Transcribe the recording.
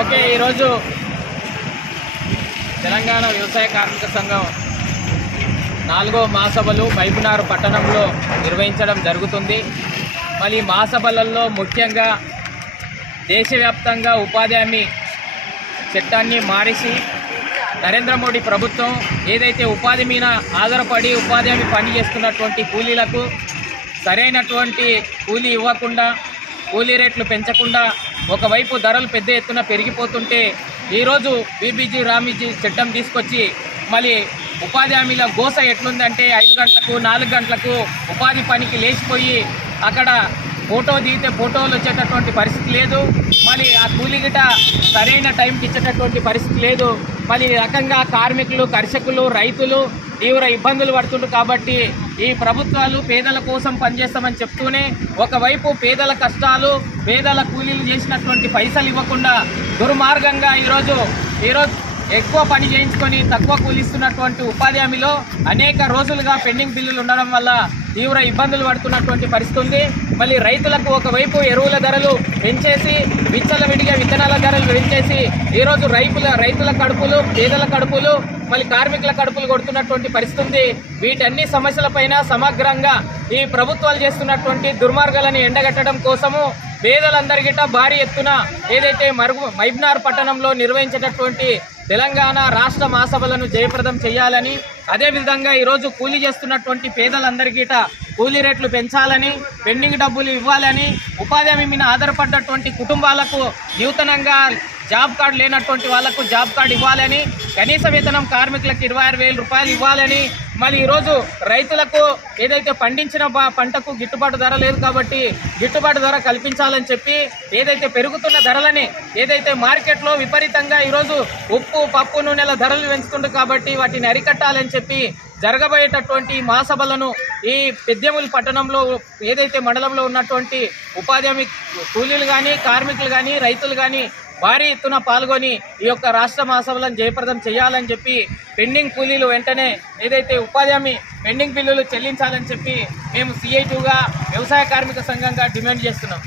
Okay, ఈరోజు తెలంగాణ వ్యవసాయ కార్మిక సంఘం 4వ మహాసభలు మహబూబ్నగర్ పట్టణంలో నిర్వహించడం జరుగుతుంది. మరి మహాసభలలో ముఖ్యంగా దేశవ్యాప్తంగా ఉపాధి హామీ చట్టాన్ని మారేసి నరేంద్ర మోడీ ప్రభుత్వం ఏదైతే ఉపాధి మీద ఆధారపడి ఉపాధి హామీ పని చేస్తున్నటువంటి కూలీలకు సరైనటువంటి కూలీ ఇవ్వకుండా, కూలీ రేట్లు పెంచకుండా, ఒకవైపు ధరలు పెద్ద ఎత్తున పెరిగిపోతుంటే ఈరోజు బీబీజీ రామీజీ చట్టం తీసుకొచ్చి మళ్ళీ ఉపాధి హామీల గోస ఎట్లుందంటే 5 గంటలకు 4 గంటలకు ఉపాధి పనికి లేచిపోయి అక్కడ ఫోటో దిగితే ఫోటోలు వచ్చేటటువంటి పరిస్థితి లేదు. మళ్ళీ ఆ కూలీ గిట సరైన టైంకి ఇచ్చేటటువంటి పరిస్థితి లేదు. మళ్ళీ ఈ రకంగా కార్మికులు, కర్షకులు, రైతులు తీవ్ర ఇబ్బందులు పడుతుండ్రు. కాబట్టి ఈ ప్రభుత్వాలు పేదల కోసం పనిచేస్తామని చెప్తూనే ఒకవైపు పేదల కష్టాలు, పేదల కూలీలు చేసినటువంటి పైసలు ఇవ్వకుండా దుర్మార్గంగా ఈరోజు ఎక్కువ పని చేయించుకొని తక్కువ కూలిస్తున్నటువంటి ఉపాధి హామీలో అనేక రోజులుగా పెండింగ్ బిల్లులు ఉండడం వల్ల తీవ్ర ఇబ్బందులు పడుతున్నటువంటి పరిస్థితి ఉంది. మళ్ళీ రైతులకు ఒకవైపు ఎరువుల ధరలు పెంచేసి, విచ్చలవిడిగా విత్తనాల ధరలు పెంచేసి ఈరోజు రైతుల కడుపులు, పేదల కడుపులు, మళ్ళీ కార్మికుల కడుపులు కొడుతున్నటువంటి పరిస్థితి ఉంది. వీటన్ని సమస్యలపైన సమగ్రంగా ఈ ప్రభుత్వాలు చేస్తున్నటువంటి దుర్మార్గాలను ఎండగట్టడం కోసము పేదలందరికీ భారీ ఎత్తున ఏదైతే మహబూబ్నగర్ పట్టణంలో నిర్వహించేటటువంటి తెలంగాణ రాష్ట్ర మహాసభలను జయప్రదం చేయాలని, అదేవిధంగా ఈరోజు కూలీ చేస్తున్నటువంటి పేదలందరికీ కూలీ రేట్లు పెంచాలని, పెండింగ్ డబ్బులు ఇవ్వాలని, ఉపాధి హామీ మీద ఆధారపడ్డటువంటి కుటుంబాలకు నూతనంగా జాబ్ కార్డు లేనటువంటి వాళ్లకు జాబ్ కార్డు ఇవ్వాలని, కనీస వేతనం కార్మికులకు 26,000 రూపాయలు ఇవ్వాలని, మళ్ళీ ఈరోజు రైతులకు ఏదైతే పండించిన పంటకు గిట్టుబాటు ధర లేదు కాబట్టి గిట్టుబాటు ధర కల్పించాలని చెప్పి ఏదైతే పెరుగుతున్న ధరలని ఏదైతే మార్కెట్లో విపరీతంగా ఈరోజు ఉప్పు, పప్పు, నూనెల ధరలు పెంచుతుండ్రు కాబట్టి వాటిని అరికట్టాలని చెప్పి జరగబోయేటటువంటి మహాసభలను ఈ పెద్దేముల్ పట్టణంలో ఏదైతే మండలంలో ఉన్నటువంటి ఉపాధి హామీ కూలీలు కానీ, కార్మికులు కానీ, రైతులు కానీ భారీ ఎత్తున పాల్గొని ఈ యొక్క రాష్ట్ర మహాసభలను జయప్రదం చేయాలని చెప్పి పెండింగ్ కూలీలు వెంటనే ఏదైతే ఉపాధి హామీ పెండింగ్ బిల్లులు చెల్లించాలని చెప్పి మేము CI2గా వ్యవసాయ కార్మిక సంఘంగా డిమాండ్ చేస్తున్నాం.